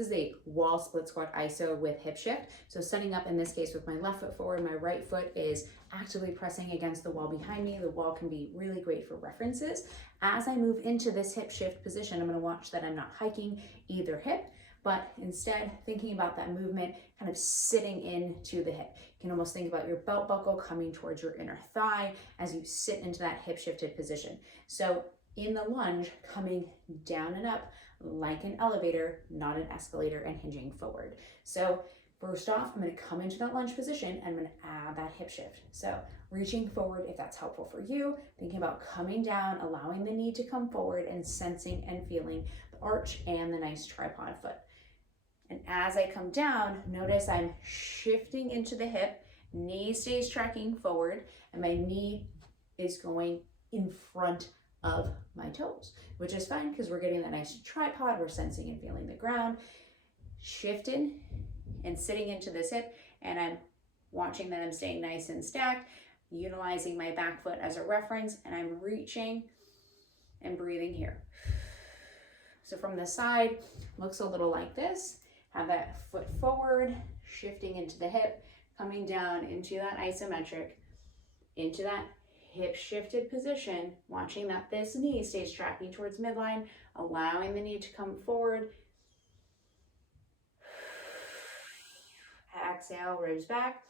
This is a wall split squat iso with hip shift. So setting up in this case with my left foot forward, my right foot is actively pressing against the wall behind me. The wall can be really great for references. As I move into this hip shift position, I'm gonna watch that I'm not hiking either hip, but instead thinking about that movement kind of sitting into the hip. You can almost think about your belt buckle coming towards your inner thigh as you sit into that hip shifted position. So in the lunge, coming down and up like an elevator, not an escalator, and hinging forward. So first off, I'm gonna come into that lunge position and I'm gonna add that hip shift. So reaching forward, if that's helpful for you, thinking about coming down, allowing the knee to come forward and sensing and feeling the arch and the nice tripod foot. And as I come down, notice I'm shifting into the hip, knee stays tracking forward, and my knee is going in front of my toes, which is fine because we're getting that nice tripod, we're sensing and feeling the ground, shifted and sitting into this hip, and I'm watching that I'm staying nice and stacked, utilizing my back foot as a reference, and I'm reaching and breathing here. So from the side, looks a little like this. Have that foot forward, shifting into the hip, coming down into that isometric, into that hip shifted position, watching that this knee stays tracking towards midline, allowing the knee to come forward. Exhale, ribs back.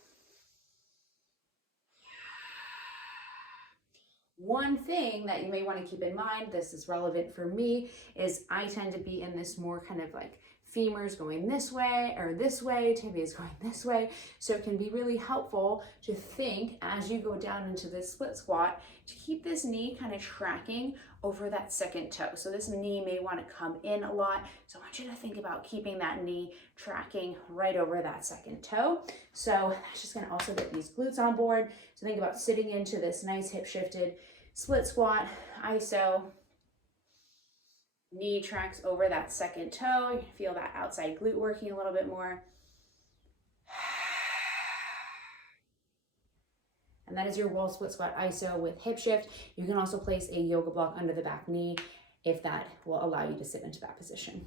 One thing that you may want to keep in mind, this is relevant for me, is I tend to be in this more kind of like femurs going this way or this way, tibias going this way. So it can be really helpful to think as you go down into this split squat to keep this knee kind of tracking over that second toe. So this knee may want to come in a lot. So I want you to think about keeping that knee tracking right over that second toe. So that's just going to also get these glutes on board. So think about sitting into this nice hip shifted split squat, iso. Knee tracks over that second toe. You can feel that outside glute working a little bit more. And that is your wall split squat iso with hip shift. You can also place a yoga block under the back knee if that will allow you to sit into that position.